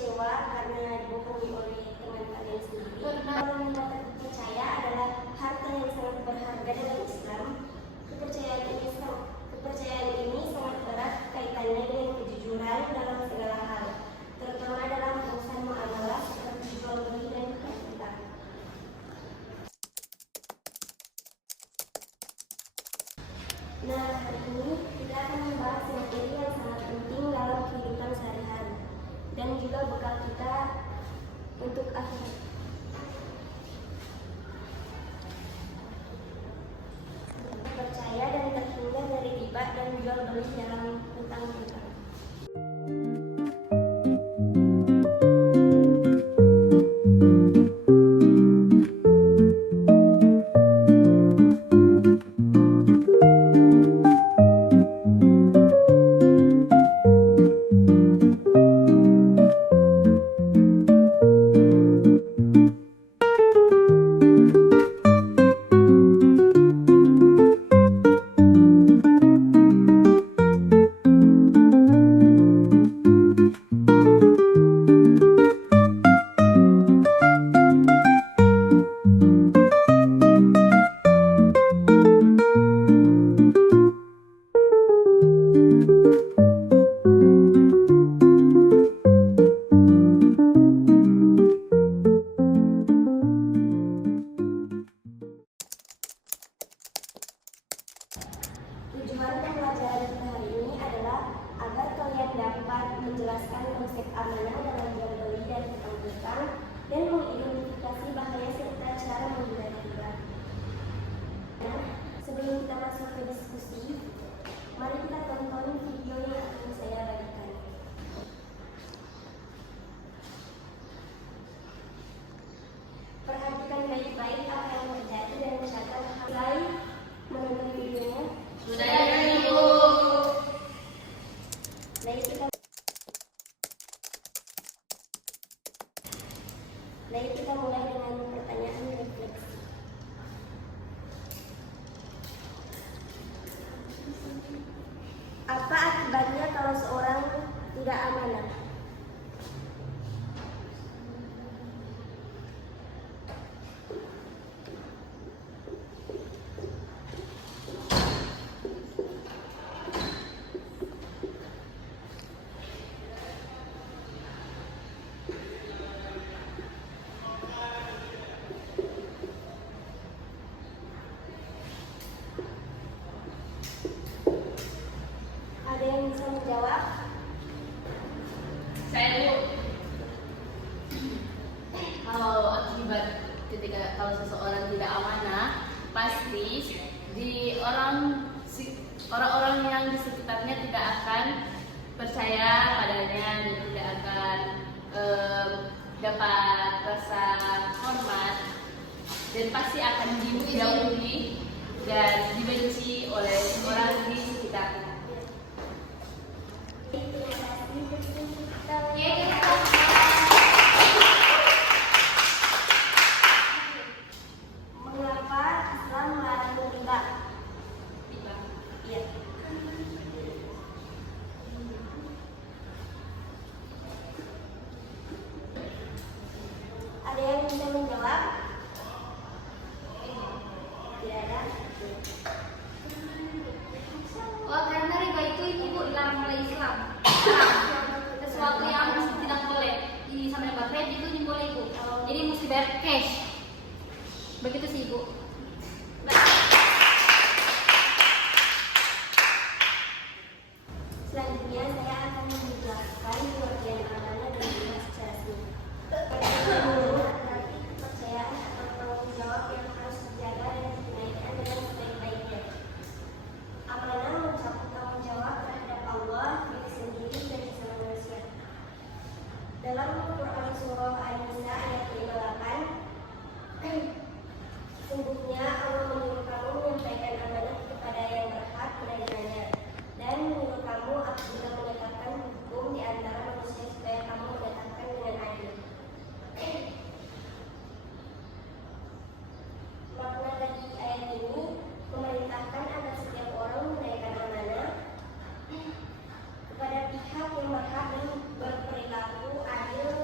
kecewa karena dibohongi oleh teman kalian sendiri. Kalau mendapat percaya adalah harta yang sangat berharga dalam Islam. Kepercayaan ini sangat erat kaitannya dengan kejujuran dalam segala hal, terutama dalam urusan muamalah seperti jual beli dan hutang. Nah, hari ini kita akan membahas materi yang sangat penting dalam kehidupan sehari-hari dan juga bekal kita untuk akhirat. Percaya dan terhindar dari riba dan jual beli dalam hutang-hutang. Tujuan pembelajaran kita hari ini adalah agar kalian dapat menjelaskan konsep amanah dalam jual beli dan hutang-hutang dan mengidentifikasi bahaya serta cara menghindari riba. Sebelum kita masuk ke diskusi, mari kita tonton video yang akan saya bagikan. Perhatikan baik-baik apa yang terjadi dan catat mulai menonton videonya. Sudah ya, Ibu. Baik, kita mulai dengan pertanyaan refleksi. Apa akibatnya kalau seorang tidak amanah? Ada yang bisa menjawab? Saya, Bu. Kalau seseorang tidak amanah, pasti orang-orang yang di sekitarnya tidak akan percaya padanya dan tidak akan dapat rasa hormat dan pasti akan dijauhi dan dibenci oleh orang di sekitarnya. Mengapa Islam melarang riba? Iya. Ada yang bisa menjawab? Tidak ada. Oh, karena riba itu Bu dilarang oleh Islam. Sesuatu yang tidak boleh di sama yang kredit itu tidak boleh Bu. Jadi mesti bayar cash. Begitu sih Bu. Selanjutnya saya akan menjelaskan pengertian amanah dan riba secara singkat. Berarti kepercayaan atau tanggung jawab yang harus dijaga dan dinaikkan dengan sebaik-baiknya. Amanah mencakup tanggung jawab terhadap Allah, diri sendiri, dan sesama manusia. Dalam Al-Quran Surah An-Nisa ayat 58, sungguhnya Allah menyuruh kamu menyampaikan amanah kepada yang berhak menerimanya dan menyuruh kamu apabila menetapkan hukum di antara manusia supaya kamu menetapkan dengan adil. Makna dari ayat ini memerintahkan agar setiap orang menunaikan amanah kepada pihak yang berhak dan berperilaku adil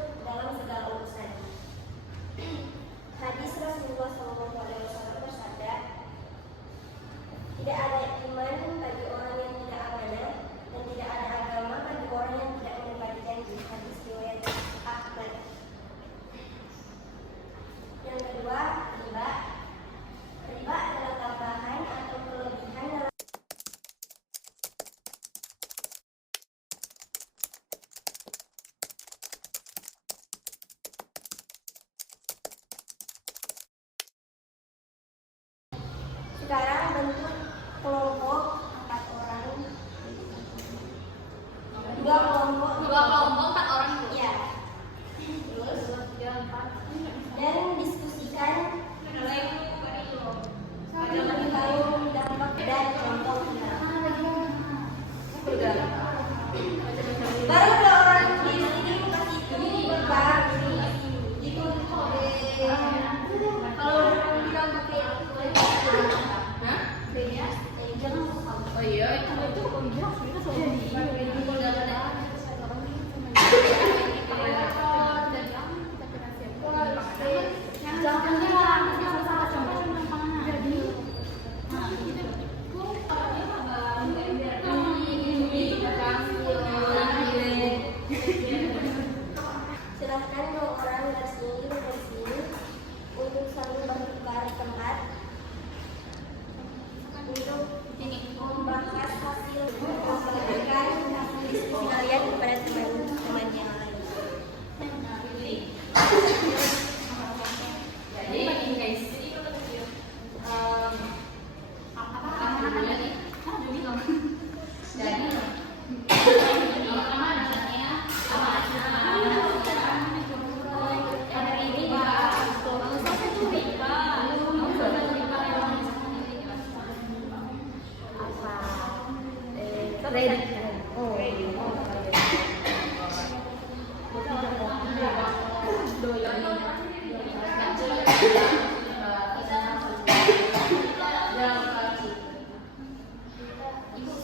Ibu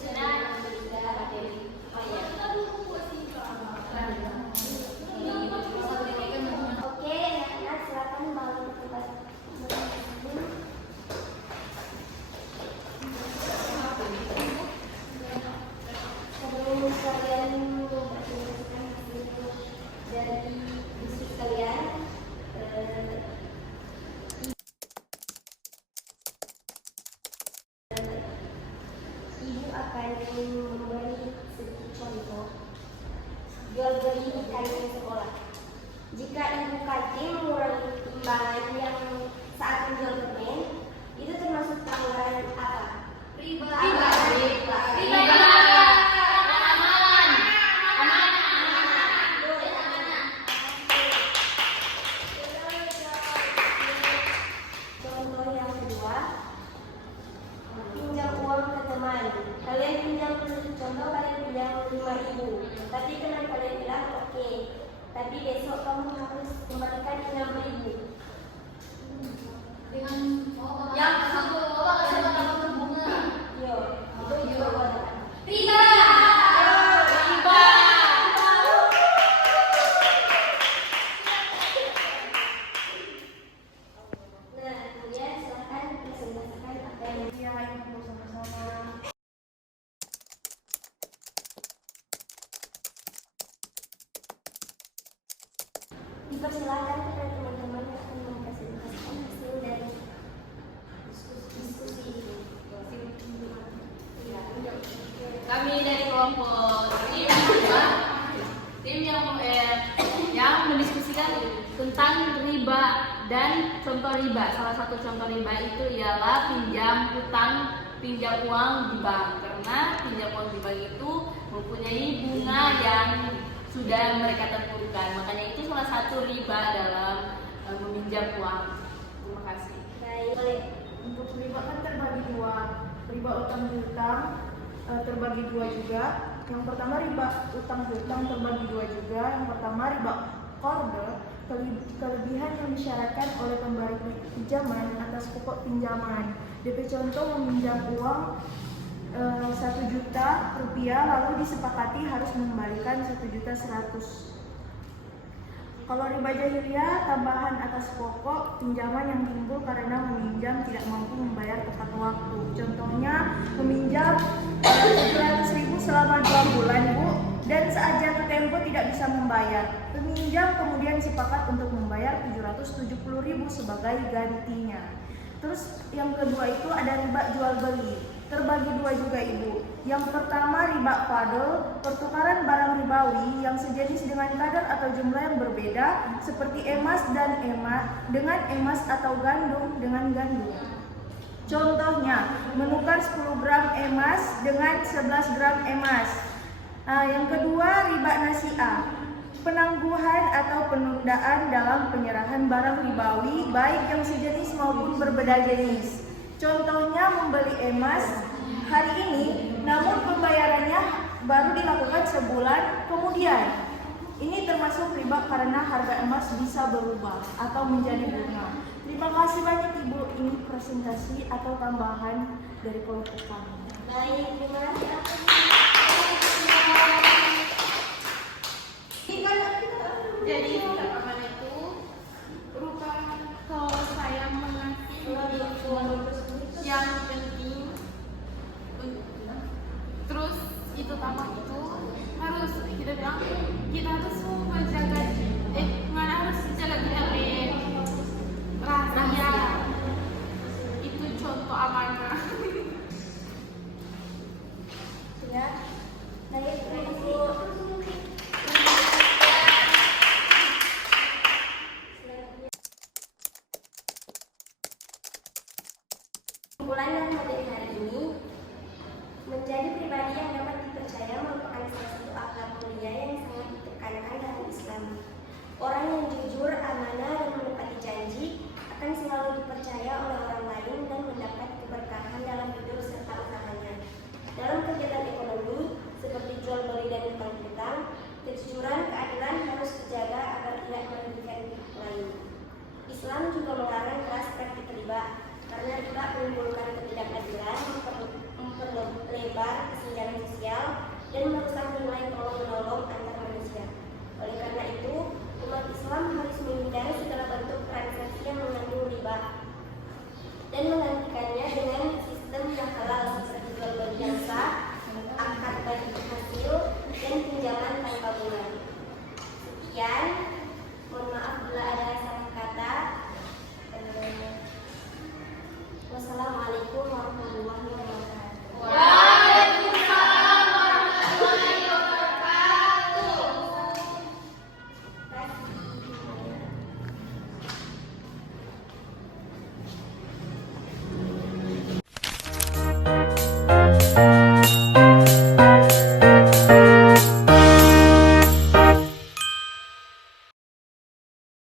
sudah materi. Oh iya. Oke, anak-anak silakan balik ke tempat masing-masing. Sebelum kalian mempresentasikan hasil dari diskusi kalian, Ibu akan memberi sedikit contoh jual beli ikan di sekolah. Jika ibu kaji mengurangi timbangan yang saat menjual permen, itu termasuk pelanggaran apa? Riba. Contoh yang kedua, pinjam uang ke teman. Kalian pinjam, contoh kalian pinjam 5.000, tapi teman kalian bilang oke, tapi besok kamu harus kembalikan 6.000. Dengan yang satu kasih dapat berbunga. Yo, itu juga wajar. Riba. Nah, kemudian silakan presentasikan apa yang Ibu sama-sama. dipersilakan kepada teman-teman yang akan mempresentasikan hasil dari diskusi ini. Kami dari kelompok tim yang mendiskusikan tentang riba dan contoh riba. Salah satu contoh riba itu ialah pinjam uang di bank, karena pinjam uang di bank itu mempunyai bunga yang sudah mereka tentukan. Makanya itu salah satu riba dalam meminjam uang. Terima kasih. Baik, boleh. Untuk riba kan terbagi dua. Riba utang piutang terbagi dua juga. Yang pertama riba utang piutang terbagi dua juga. Yang pertama riba qardh, kelebihan yang disyaratkan oleh pemberi pinjaman atas pokok pinjaman. DP contoh meminjam uang 1 juta rupiah lalu disepakati harus mengembalikan 1.100.000. Kalau riba jahiliyah, tambahan atas pokok pinjaman yang timbul karena meminjam tidak mampu membayar tepat waktu. Contohnya meminjam 700.000 selama 2 bulan, Bu, dan saat jatuh tempo tidak bisa membayar. Peminjam kemudian sepakat untuk membayar 770.000 sebagai gantinya. Terus yang kedua itu ada riba jual beli. Terbagi dua juga, Ibu. Yang pertama riba fadl, pertukaran barang ribawi yang sejenis dengan kadar atau jumlah yang berbeda seperti emas dan emas dengan emas atau gandum dengan gandum. Contohnya, menukar 10 gram emas dengan 11 gram emas. Yang kedua riba nasi'ah, penangguhan atau penundaan dalam penyerahan barang ribawi baik yang sejenis maupun berbeda jenis. Contohnya membeli emas hari ini, namun pembayarannya baru dilakukan sebulan kemudian. Ini termasuk riba karena harga emas bisa berubah atau menjadi bunga. Terima kasih banyak, Ibu. Ini presentasi atau tambahan dari kelompok kami. Baik, terima kasih. Jadi rekaman itu berupa kalau saya mengasih yang penting, terus itu tambah itu harus kita bilang kita harus menjaga mana harus menjaga rahasia, itu contoh amanah. Ya, baik, terima kasih. menimbulkan ketidakadilan, memperlebar kesenjangan sosial, dan merusak nilai tolong menolong